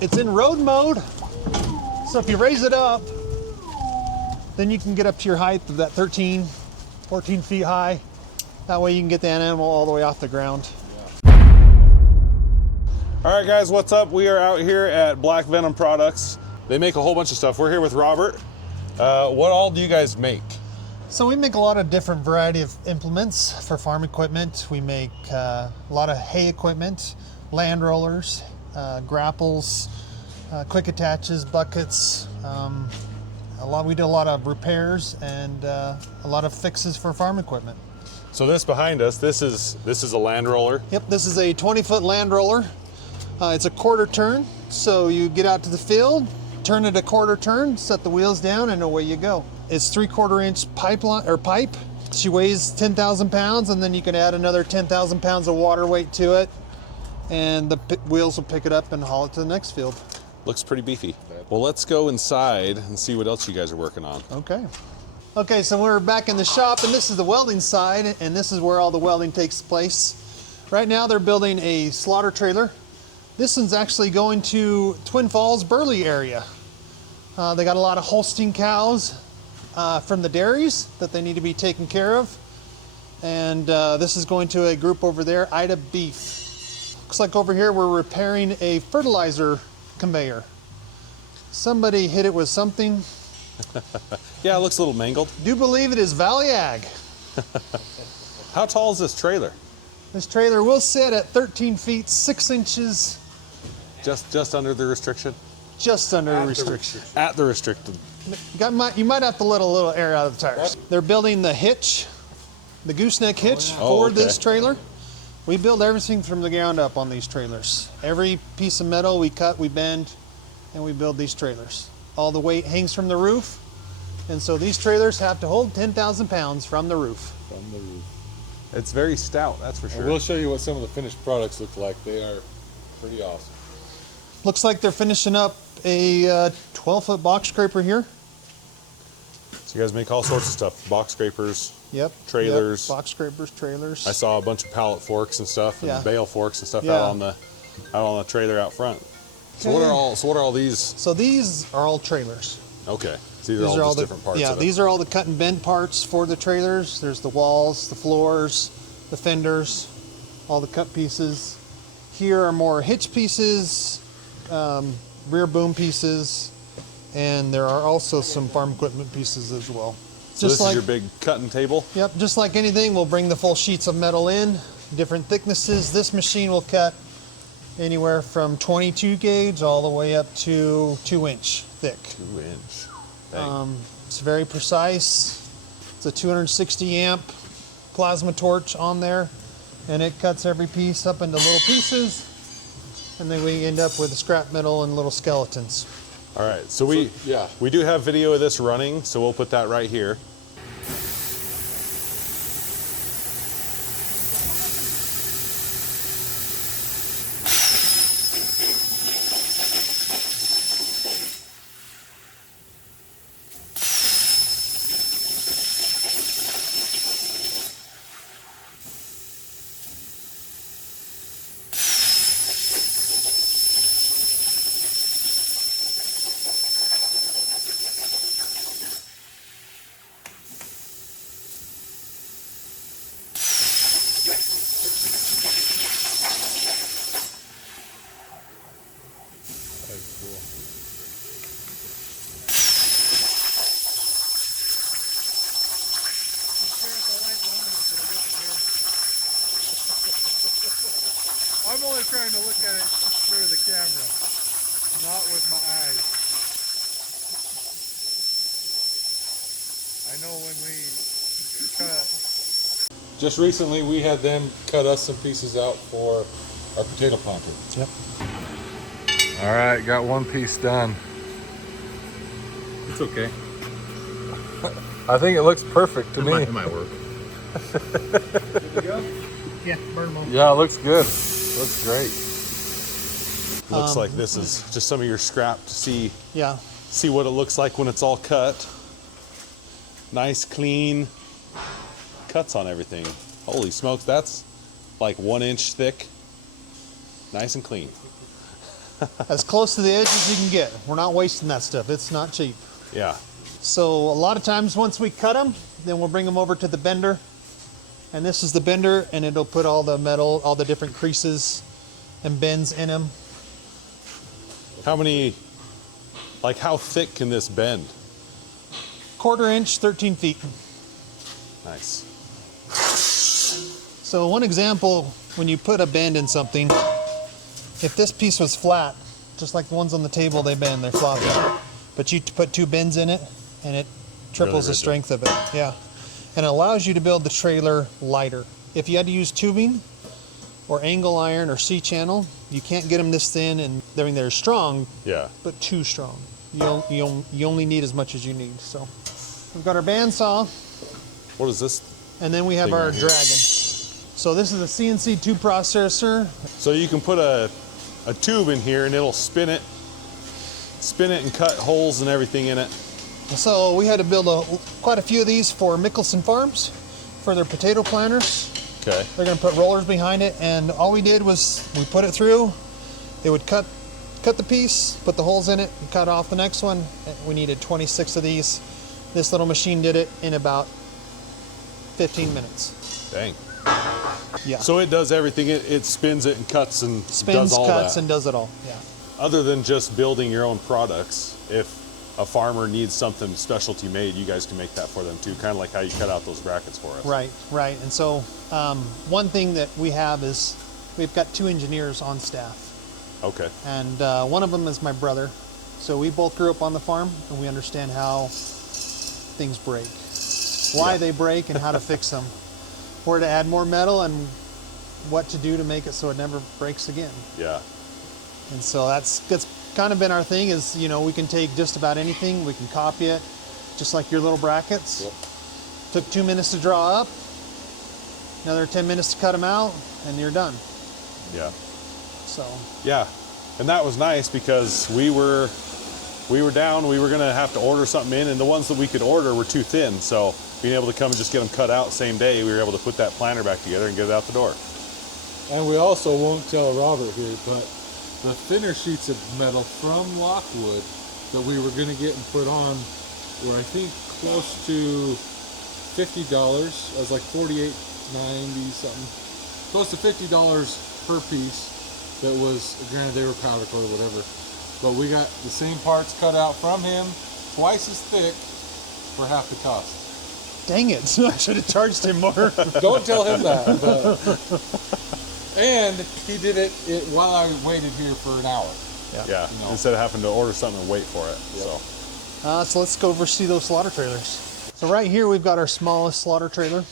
It's in road mode, so if you raise it up, then you can get up to your height of that 13, 14 feet high. That way you can get the animal all the way off the ground. All right, guys, what's up? We are out here at Black Venom Products. They make a whole bunch of stuff. We're here with Robert. What all do you guys make? So we make a lot of different variety of implements for farm equipment. We make a lot of hay equipment, land rollers, grapples, quick attaches, buckets. We do a lot of repairs and a lot of fixes for farm equipment. So this behind us, this is a land roller. Yep, this is a 20-foot land roller. It's a quarter turn, so you get out to the field, turn it a quarter turn, set the wheels down, and away you go. It's 3/4 inch pipe. She weighs 10,000 pounds, and then you can add another 10,000 pounds of water weight to it, and the wheels will pick it up and haul it to the next field. Looks pretty beefy. Well, let's go inside and see what else you guys are working on. Okay. Okay, so we're back in the shop, and this is the welding side, and this is where all the welding takes place. Right now they're building a slaughter trailer. This one's actually going to Twin Falls, Burley area. They got a lot of Holstein cows from the dairies that they need to be taken care of. And this is going to a group over there, Ida Beef. Looks like over here we're repairing a fertilizer conveyor. Somebody hit it with something. Yeah, it looks a little mangled. Do believe it is Valley Ag. How tall is this trailer? This trailer will sit at 13 feet 6 inches. Just under the restriction? Just under the restriction. At the restricted. You might have to let a little air out of the tires. They're building the hitch, the gooseneck hitch for this trailer. We build everything from the ground up on these trailers. Every piece of metal we cut, we bend, and we build these trailers. All the weight hangs from the roof, and so these trailers have to hold 10,000 pounds from the roof. From the roof. It's very stout, that's for sure. And we'll show you what some of the finished products look like. They are pretty awesome. Looks like they're finishing up a 12-foot box scraper here. So you guys make all sorts of stuff. Box scrapers. Yep. Trailers. Yep. Box scrapers, trailers. I saw a bunch of pallet forks and stuff, and Yeah. bale forks and stuff Yeah. out on the trailer out front. So what are all these? So these are all trailers. Okay. So these are all just different parts of it. These are all the cut and bend parts for the trailers. There's the walls, the floors, the fenders, all the cut pieces. Here are more hitch pieces, rear boom pieces, and there are also some farm equipment pieces as well. So this is your big cutting table? Yep, just like anything, we'll bring the full sheets of metal in, different thicknesses. This machine will cut anywhere from 22 gauge all the way up to 2-inch thick. 2-inch. It's very precise. It's a 260 amp plasma torch on there, and it cuts every piece up into little pieces, and then we end up with scrap metal and little skeletons. All right, so we do have video of this running, so we'll put that right here. I'm only trying to look at it through the camera, not with my eyes. I know when we cut. Just recently we had them cut us some pieces out for our potato planter. Yep. All right, got one piece done. It's okay. I think it looks perfect to me. It might work. Yeah, burn them on. Yeah, it looks good. Looks great. Looks like this is just some of your scrap to see Yeah. what it looks like when it's all cut. Nice, clean cuts on everything. Holy smokes, that's like 1 inch thick. Nice and clean. as close to the edge as you can get. We're not wasting that stuff. It's not cheap. Yeah. So a lot of times once we cut them, then we'll bring them over to the bender. And this is the bender, and it'll put all the metal, all the different creases and bends in them. How many, like how thick can this bend? 1/4 inch, 13 feet. Nice. So one example, when you put a bend in something, if this piece was flat, just like the ones on the table, they bend, they're floppy. But you put 2 bends in it, and it triples the rigid. strength of it. Yeah. And it allows you to build the trailer lighter. If you had to use tubing or angle iron or C-channel, you can't get them this thin, and they're strong, Yeah. but too strong. You only need as much as you need. So we've got our bandsaw, What is this? and then we have Thing our right here. dragon. So this is a CNC tube processor. So you can put a tube in here and it'll spin it and cut holes and everything in it. So we had to build quite a few of these for Mickelson Farms for their potato planters. Okay. They're going to put rollers behind it, and all we did was we put it through. It would cut the piece, put the holes in it, and cut off the next one. We needed 26 of these. This little machine did it in about 15 minutes. Dang. Yeah. So it does everything. It spins it and cuts and Spins, does all cuts, that. and does it all. Yeah. Other than just building your own products, if a farmer needs something specialty made, you guys can make that for them too, kind of like how you cut out those brackets for us. Right, right. And so one thing that we have is we've got 2 engineers on staff. Okay. And one of them is my brother. So we both grew up on the farm, and we understand how things break, why they break, and how to fix them, where to add more metal, and what to do to make it so it never breaks again. Yeah. And so that's kind of been our thing is, we can take just about anything, we can copy it, just like your little brackets. Yep. Took 2 minutes to draw up, another 10 minutes to cut them out, and you're done. Yeah. So Yeah. And that was nice because we were down, we were gonna have to order something in, and the ones that we could order were too thin. So being able to come and just get them cut out same day, we were able to put that planter back together and get it out the door. And we also won't tell Robert here, but the thinner sheets of metal from Lockwood that we were going to get and put on were, I think, close to $50. It was like $48.90 something. Close to $50 per piece. That was, granted, they were powder coat or whatever. But we got the same parts cut out from him, twice as thick, for half the cost. dang it, I should have charged him more. Don't tell him that. But, and he did it while I waited here for an hour. Yeah. No. Instead of having to order something and wait for it. Yep. So let's go over see those slaughter trailers. So right here we've got our smallest slaughter trailer.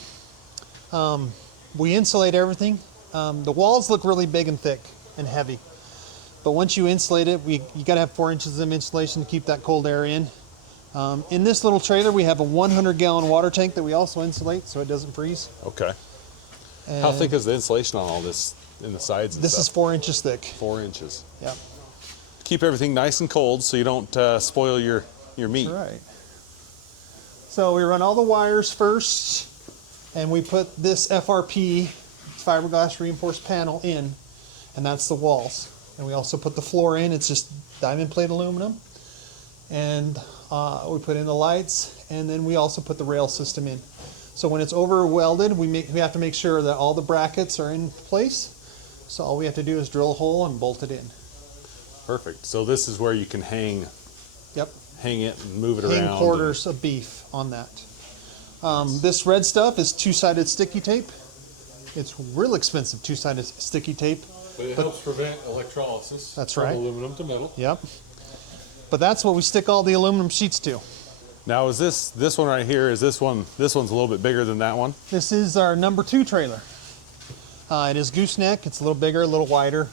We insulate everything. The walls look really big and thick and heavy, but once you insulate it, you got to have 4 inches of insulation to keep that cold air in. In this little trailer we have a 100-gallon water tank that we also insulate so it doesn't freeze. Okay. How thick is the insulation on all this in the sides and This stuff? is 4 inches thick. 4 inches. Yeah. Keep everything nice and cold so you don't spoil your meat. That's right. So we run all the wires first, and we put this FRP, fiberglass reinforced panel, in, and that's the walls. And we also put the floor in. It's just diamond plate aluminum. And we put in the lights, and then we also put the rail system in. So when it's over welded, we have to make sure that all the brackets are in place. So all we have to do is drill a hole and bolt it in. Perfect. So this is where you can hang Yep. it and move it around. Hang quarters of beef on that. This red stuff is 2-sided sticky tape. It's real expensive 2-sided sticky tape. But it helps prevent electrolysis. That's from right. Aluminum to metal. Yep. But that's what we stick all the aluminum sheets to. Now is this one right here, this one's a little bit bigger than that one? This is our number 2 trailer. It is gooseneck. It's a little bigger, a little wider.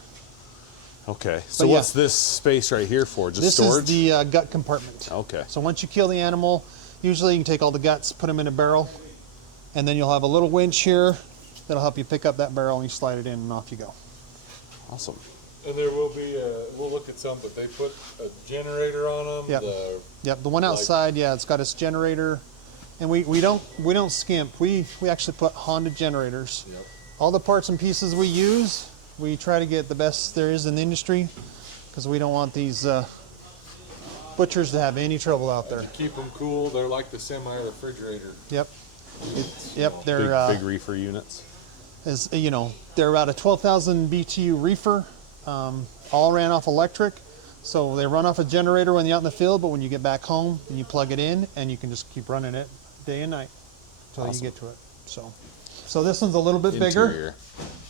Okay. So But yeah. what's this space right here for? Just This storage? is the gut compartment. Okay. So once you kill the animal, usually you can take all the guts, put them in a barrel, and then you'll have a little winch here that'll help you pick up that barrel and you slide it in and off you go. Awesome. And there will be, we'll look at some, but they put a generator on them. Yep. Yep, the one outside, yeah, it's got its generator, and we don't skimp. We actually put Honda generators. Yep. All the parts and pieces we use, we try to get the best there is in the industry. because we don't want these butchers to have any trouble out there. To keep them cool, they're like the semi-refrigerator. Yep. Yep, they're big reefer units. They're about a 12,000 BTU reefer, all ran off electric. So they run off a generator when you're out in the field, but when you get back home, and you plug it in, and you can just keep running it day and night until you get to it. So this one's a little bit bigger.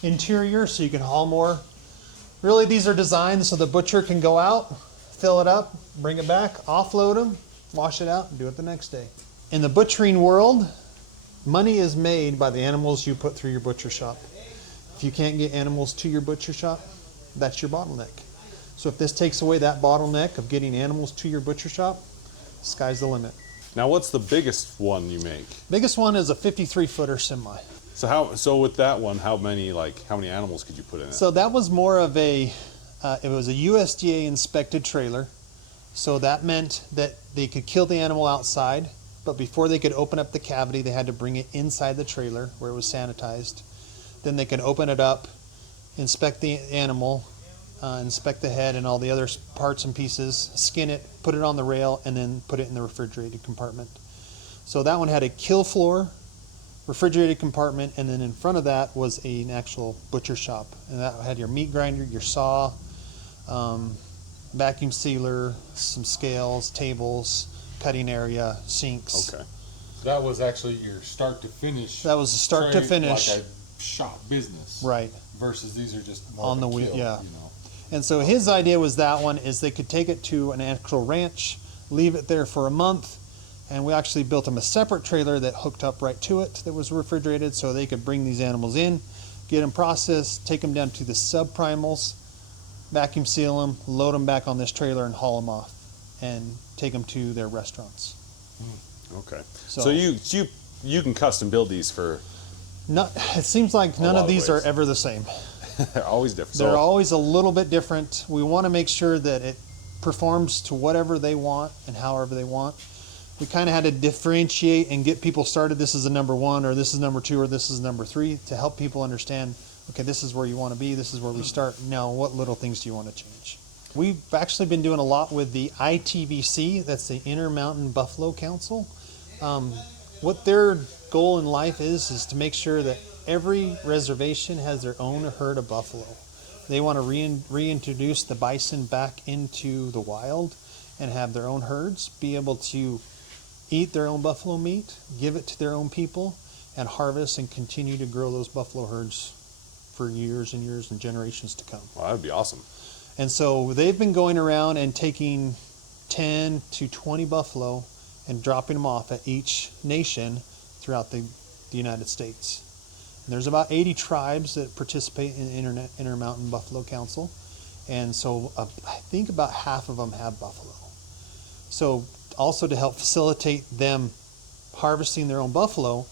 Interior, so you can haul more. Really, these are designed so the butcher can go out, fill it up, bring it back, offload them, wash it out, and do it the next day. In the butchering world, money is made by the animals you put through your butcher shop. If you can't get animals to your butcher shop, that's your bottleneck. So if this takes away that bottleneck of getting animals to your butcher shop, sky's the limit. Now, what's the biggest one you make? Biggest one is a 53-footer semi. So with that one, how many animals could you put in it? So that was more of it was a USDA inspected trailer. So that meant that they could kill the animal outside, but before they could open up the cavity, they had to bring it inside the trailer where it was sanitized. Then they could open it up, inspect the animal, inspect the head and all the other parts and pieces, skin it, put it on the rail, and then put it in the refrigerated compartment. So that one had a kill floor, refrigerated compartment, and then in front of that was an actual butcher shop. And that had your meat grinder, your saw, vacuum sealer, some scales, tables, cutting area, sinks. Okay. So that was actually your start to finish. That was a start to finish. Like a shop business. Right. Versus these are just more on the of a wheel, kill, yeah. You know. And so his idea was that one is they could take it to an actual ranch, leave it there for a month, and we actually built them a separate trailer that hooked up right to it that was refrigerated so they could bring these animals in, get them processed, take them down to the subprimals, vacuum seal them, load them back on this trailer and haul them off and take them to their restaurants. Okay. So you can custom build these for... It seems like none of these are ways. ever the same. They're always different. They're always a little bit different. We want to make sure that it performs to whatever they want and however they want. We kind of had to differentiate and get people started. This is a number 1, or this is number 2, or this is number 3 to help people understand, okay, this is where you want to be. This is where we start. Now, what little things do you want to change? We've actually been doing a lot with the ITBC. That's the Intermountain Buffalo Council. What their goal in life is to make sure that every reservation has their own herd of buffalo. They want to reintroduce the bison back into the wild and have their own herds, be able to eat their own buffalo meat, give it to their own people, and harvest and continue to grow those buffalo herds for years and years and generations to come. Well, that would be awesome. And so they've been going around and taking 10 to 20 buffalo and dropping them off at each nation throughout the United States. And there's about 80 tribes that participate in the Intermountain Buffalo Council. And so I think about half of them have buffalo. So also to help facilitate them harvesting their own buffalo,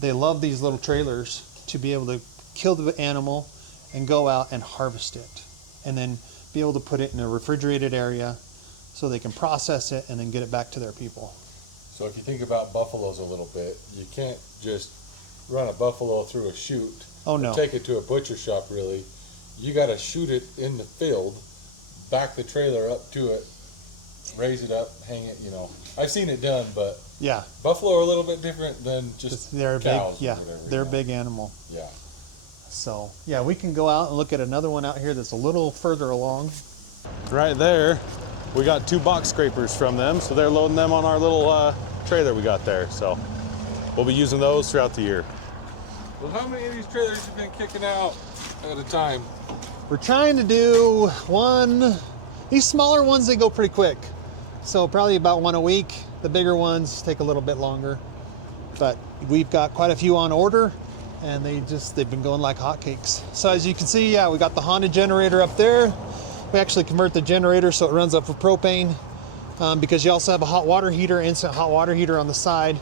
they love these little trailers to be able to kill the animal and go out and harvest it. And then be able to put it in a refrigerated area so they can process it and then get it back to their people. So if you think about buffaloes a little bit, you can't just run a buffalo through a chute. Oh, no. Take it to a butcher shop, really. You got to shoot it in the field, back the trailer up to it, raise it up, hang it, you know. I've seen it done, but Yeah, buffalo are a little bit different than just they're cows big. Yeah, or whatever. they're you a know. big animal. Yeah. So yeah, we can go out and look at another one out here that's a little further along. Right there, we got 2 box scrapers from them, so they're loading them on our little trailer we got there. So we'll be using those throughout the year. Well, how many of these trailers have been kicking out at a time? We're trying to do one. These smaller ones, they go pretty quick. So probably about 1 a week. The bigger ones take a little bit longer. But we've got quite a few on order, and they've been going like hotcakes. So as you can see, yeah, we got the Honda generator up there. We actually convert the generator so it runs up for propane, because you also have a hot water heater, instant hot water heater on the side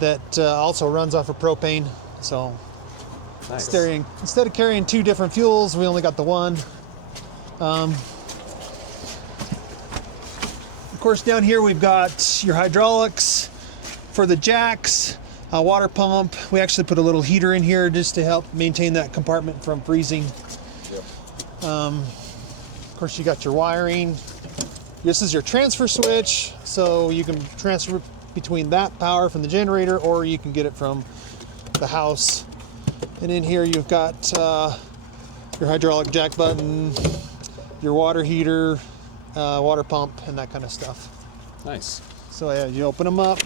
that also runs off of propane. So Nice. instead of carrying 2 different fuels, we only got the one. Of course, down here we've got your hydraulics for the jacks, a water pump. We actually put a little heater in here just to help maintain that compartment from freezing. Yep. Of course, you got your wiring. This is your transfer switch, so you can transfer between that power from the generator, or you can get it from the house. And in here you've got your hydraulic jack button, your water heater, water pump, and that kind of stuff. Nice. So yeah, you open them up.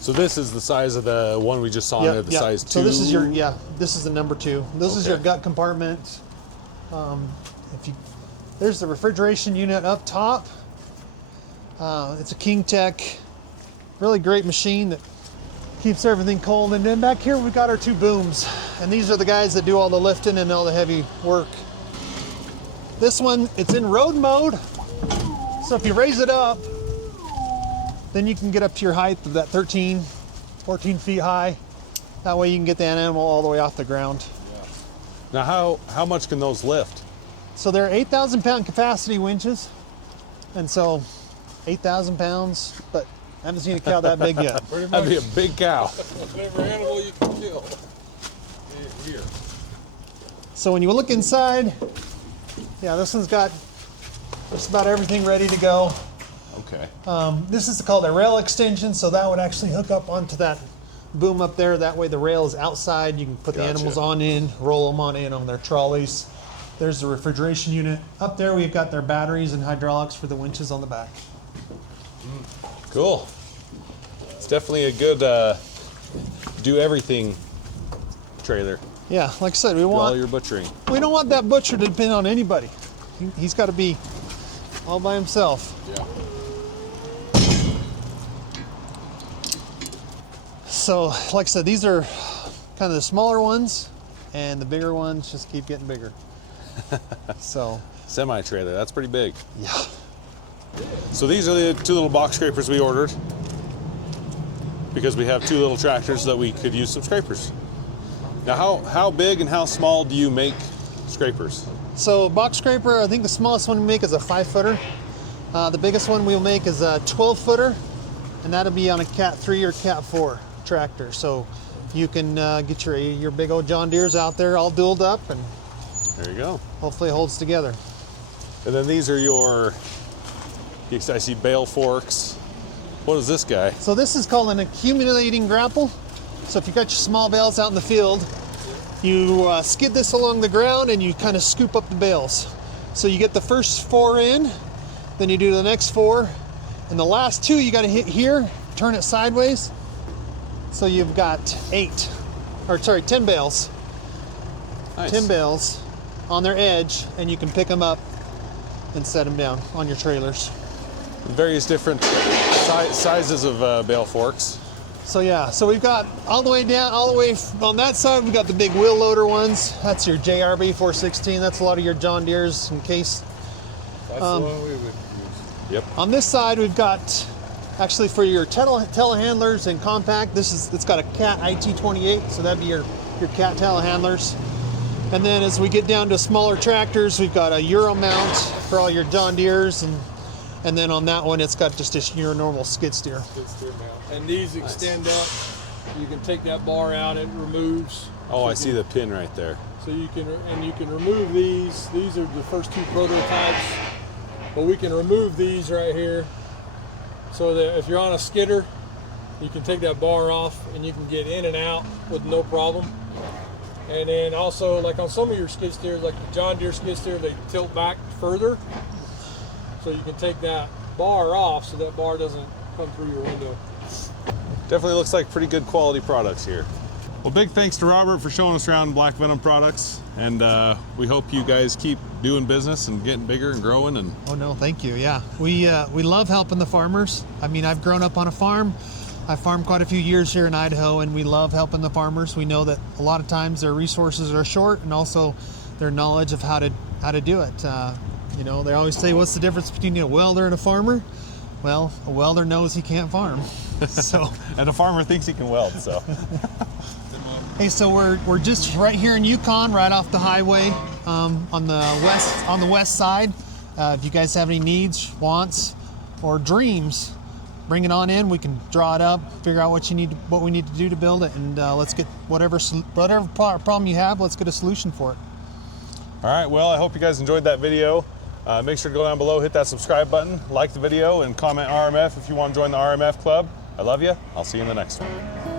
So this is the size of the one we just saw, Yep, the yep. size 2. So this is your, this is the number 2. This is your Okay. gut compartment. There's the refrigeration unit up top. It's a King Tech, really great machine that keeps everything cold. And then back here we've got our 2 booms, and these are the guys that do all the lifting and all the heavy work. This one, it's in road mode, so if you raise it up, then you can get up to your height of that 13, 14 feet high. That way you can get the animal all the way off the ground. Now how much can those lift? So they're 8,000 pound capacity winches, and so 8,000 pounds, but I haven't seen a cow that big yet. That'd be a big cow. Whatever animal you can kill. Here. So when you look inside, yeah, this one's got just about everything ready to go. Okay. This is called a rail extension, so that would actually hook up onto that boom up there. That way the rail is outside. You can put the Gotcha. animals on in, roll them on in on their trolleys. There's the refrigeration unit. Up there we've got their batteries and hydraulics for the winches on the back. Cool. It's definitely a good do everything trailer. Yeah, like I said, Do all your butchering. we don't want that butcher to depend on anybody. He's got to be all by himself. Yeah. So, like I said, these are kind of the smaller ones, and the bigger ones just keep getting bigger. So, Semi-trailer, that's pretty big. yeah. So these are the 2 little box scrapers we ordered because we have 2 little tractors that we could use some scrapers. Now how big and how small do you make scrapers? So, box scraper, I think the smallest one we make is a 5-footer. The biggest one we'll make is a 12-footer, and that'll be on a Cat 3 or Cat 4 tractor. So you can get your big old John Deeres out there all dualed up, and There you go. hopefully it holds together. And then these are your, I see bale forks. What is this guy? So this is called an accumulating grapple. So if you've got your small bales out in the field, you skid this along the ground and you kind of scoop up the bales. So you get the first 4 in, then you do the next 4, and the last 2 you got to hit here, turn it sideways. So you've got 10 bales. Nice. 10 bales on their edge, and you can pick them up and set them down on your trailers. Various different sizes of bale forks. So yeah, so we've got all the way down, all the way on that side, we've got the big wheel loader ones. That's your JRB 416. That's a lot of your John Deeres in case. That's the one we would use. Yep. On this side, we've got, actually for your telehandlers and compact, it's got a Cat IT28, so that'd be your Cat telehandlers. And then as we get down to smaller tractors, we've got a Euro mount for all your John Deeres, and then on that one, it's got just your normal skid steer. And these extend up. You can take that bar out, it removes. Oh, I see the pin right there. So you can remove these. These are the first 2 prototypes, but we can remove these right here, so that if you're on a skidder, you can take that bar off and you can get in and out with no problem. And then also, like on some of your skid steers, like the John Deere skid steer, they tilt back further, so you can take that bar off so that bar doesn't come through your window. Definitely looks like pretty good quality products here. Well, big thanks to Robert for showing us around Black Venom Products, and we hope you guys keep doing business and getting bigger and growing. And Oh no, thank you. Yeah, we love helping the farmers. I mean, I've grown up on a farm. I farmed quite a few years here in Idaho, and we love helping the farmers. We know that a lot of times their resources are short, and also their knowledge of how to do it. You know, they always say, "What's the difference between a welder and a farmer?" Well, a welder knows he can't farm. So, and a farmer thinks he can weld. So, hey, so we're just right here in Yukon, right off the highway, on the west side. If you guys have any needs, wants, or dreams, bring it on in. We can draw it up, figure out what we need to do to build it, and let's get whatever problem you have. Let's get a solution for it. all right. Well, I hope you guys enjoyed that video. Make sure to go down below, hit that subscribe button, like the video, and comment RMF if you want to join the RMF club. I love you. I'll see you in the next one.